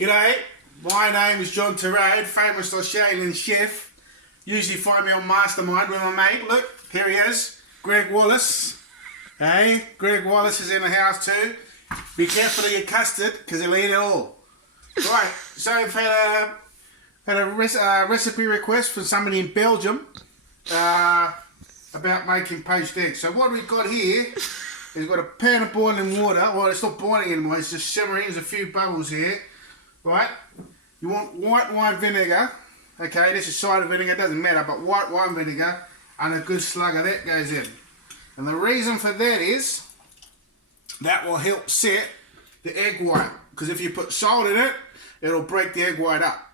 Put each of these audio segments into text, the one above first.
G'day, my name is John Terrade, famous Australian chef. Usually find me on Mastermind with my mate. Look, here he is, Greg Wallace. Hey, Greg Wallace is in the house too. Be careful of your custard, because he'll eat it all. Right, so we've had a recipe request from somebody in Belgium about making poached eggs. So what we've got here is we've got a pan of boiling water. Well, it's not boiling anymore, it's just simmering. There's a few bubbles here. Right, you want white wine vinegar. Okay, this is cider vinegar, doesn't matter, but white wine vinegar and a good slug of that goes in. And the reason for that is that will help set the egg white, because if you put salt in it, it'll break the egg white up.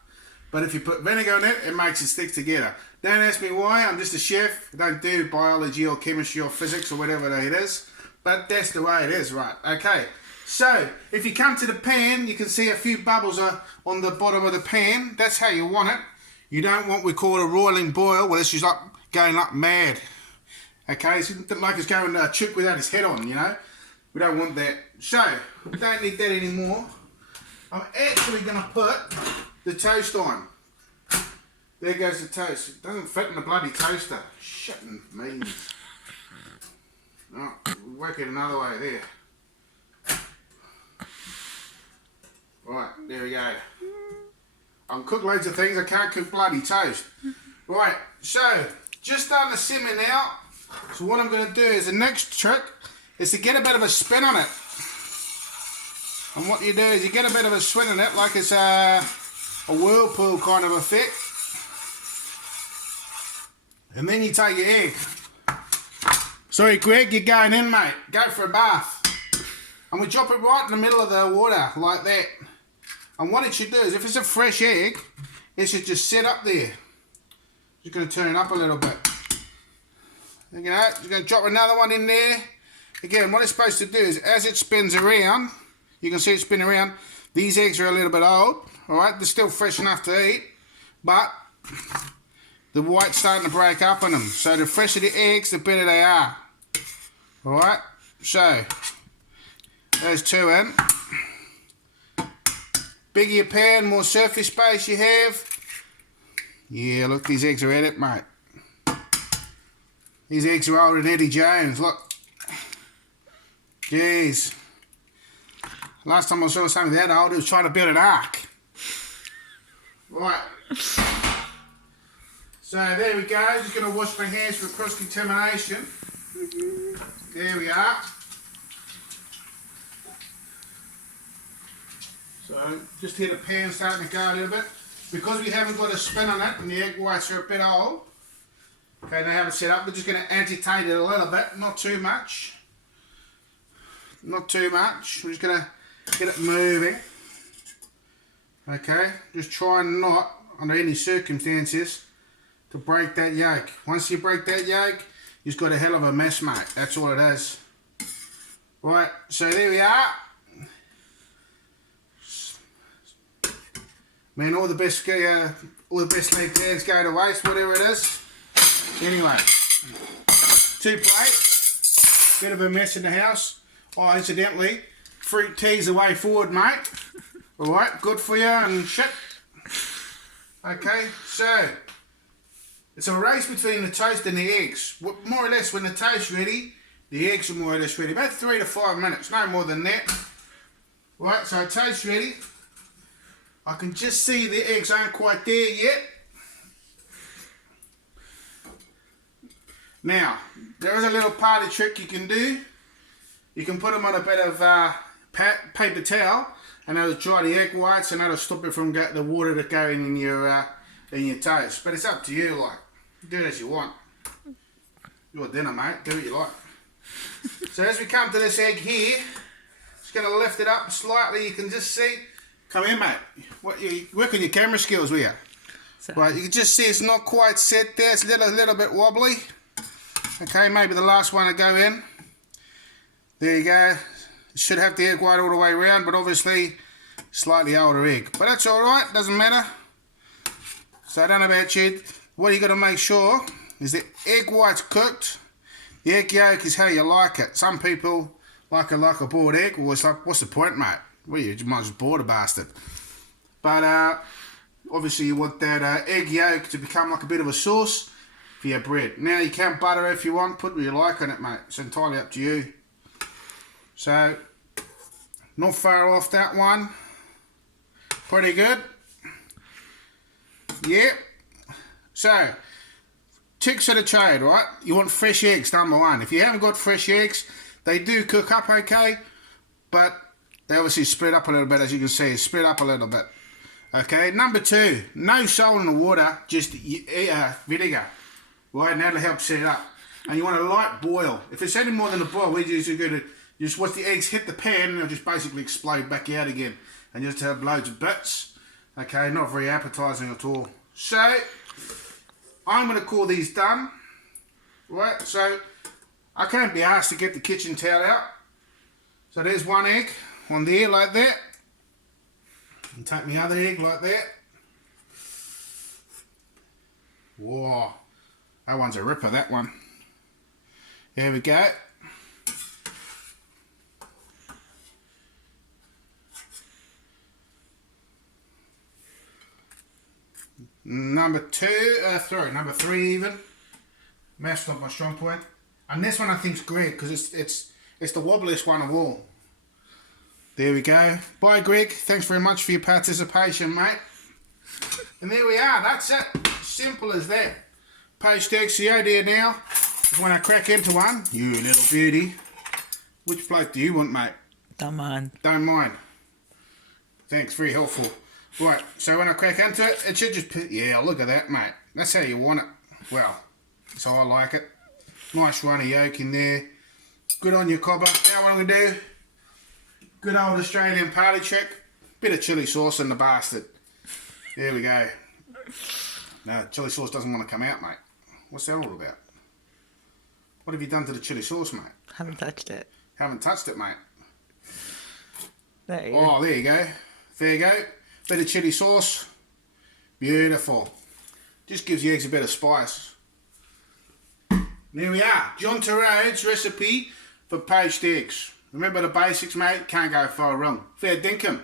But if you put vinegar in it, it makes it stick together. Don't ask me why, I'm just a chef. I don't do biology or chemistry or physics or whatever it is, but that's the way it is, right? Okay. So, if you come to the pan, you can see a few bubbles on the bottom of the pan. That's how you want it. You don't want what we call a roiling boil, where it's just like going up mad. Okay, it's like it's going chook without his head on, you know. We don't want that. So, we don't need that anymore. I'm actually going to put the toast on. There goes the toast. It doesn't fit in the bloody toaster. Shitting me. Oh, we'll work it another way there. Right, there we go. I can cook loads of things, I can't cook bloody toast. Right, so, just starting to simmer now. So what I'm going to do is, the next trick is to get a bit of a spin on it. And what you do is you get a bit of a swing on it, like it's a whirlpool kind of effect. And then you take your egg. Sorry Greg, you're going in mate. Go for a bath. And we drop it right in the middle of the water, like that. And what it should do is, if it's a fresh egg, it should just sit up there. Just going to turn it up a little bit. You know, just going to drop another one in there. Again, what it's supposed to do is, as it spins around, you can see it spin around. These eggs are a little bit old, alright? They're still fresh enough to eat, but the white's starting to break up on them. So the fresher the eggs, the better they are. Alright? So, there's two in. Bigger your pan, more surface space you have. Yeah, look, these eggs are at it, mate. These eggs are older than Eddie Jones, look. Jeez. Last time I saw something that old, it was trying to build an ark. Right. So there we go, just going to wash my hands for cross-contamination. There we are. So, just hear the pan starting to go a little bit. Because we haven't got a spin on it and the egg whites are a bit old, okay, they haven't set up, we're just going to agitate it a little bit, not too much. Not too much, we're just going to get it moving. Okay, just try not, under any circumstances, to break that yolk. Once you break that yolk, you've got a hell of a mess, mate. That's all it is. Right, so there we are. Man, all the best laid plans go to waste, whatever it is. Anyway, 2 plates, bit of a mess in the house. Oh, incidentally, fruit tea's the way forward, mate. Alright, good for you and shit. Okay, so, it's a race between the toast and the eggs. More or less, when the toast's ready, the eggs are more or less ready. About 3 to 5 minutes, no more than that. Right, so toast's ready. I can just see the eggs aren't quite there yet. Now, there is a little party trick you can do. You can put them on a bit of paper towel, and that'll dry the egg whites, and that'll stop it from the water to go in your toast. But it's up to you, like, do it as you want. Your dinner, mate. Do what you like. So as we come to this egg here, just going to lift it up slightly. You can just see. Come here, mate. What you work on your camera skills, will you? Right, you can just see it's not quite set there. It's a little bit wobbly. Okay, maybe the last one to go in. There you go. It should have the egg white all the way around, but obviously slightly older egg. But that's all right. Doesn't matter. So I don't know about you. What you got to make sure is the egg white's cooked. The egg yolk is how you like it. Some people like a boiled egg. Well, it's like, what's the point, mate? Well, you might just board a bastard. But obviously you want that egg yolk to become like a bit of a sauce for your bread. Now you can butter if you want, put what you like on it, mate. It's entirely up to you. So, not far off that one. Pretty good. Yep. So, tricks of the trade, right? You want fresh eggs, number one. If you haven't got fresh eggs, they do cook up okay, but they obviously split up a little bit, as you can see. Split up a little bit. Okay, number two, no salt in the water, just vinegar. Right, and that'll help set it up. And you want a light boil. If it's any more than a boil, we're usually going to just watch the eggs hit the pan and they'll just basically explode back out again. And just have loads of bits. Okay, not very appetizing at all. So, I'm going to call these done. Right, so I can't be asked to get the kitchen towel out. So there's one egg on there like that. And take my other egg like that. Whoa, that one's a ripper, that one. There we go. Number three even. Math's not my strong point. And this one I think's great because it's the wobbliest one of all. There we go. Bye, Greg. Thanks very much for your participation, mate. And there we are. That's it. Simple as that. Poached eggs. The idea now is when I crack into one, you little beauty. Which plate do you want, mate? Don't mind. Don't mind. Thanks. Very helpful. Right. So when I crack into it, it should just... Yeah, look at that, mate. That's how you want it. Well, that's how I like it. Nice runny yolk in there. Good on your cobber. Now what I'm going to do... Good old Australian party trick. Bit of chilli sauce in the bastard. There we go. No, chilli sauce doesn't want to come out, mate. What's that all about? What have you done to the chilli sauce, mate? Haven't touched it. Haven't touched it, mate. There you go. Oh, there you go. There you go. Bit of chilli sauce. Beautiful. Just gives the eggs a bit of spice. There we are. John Turrode's recipe for poached eggs. Remember the basics, mate. Can't go far wrong. Fair dinkum.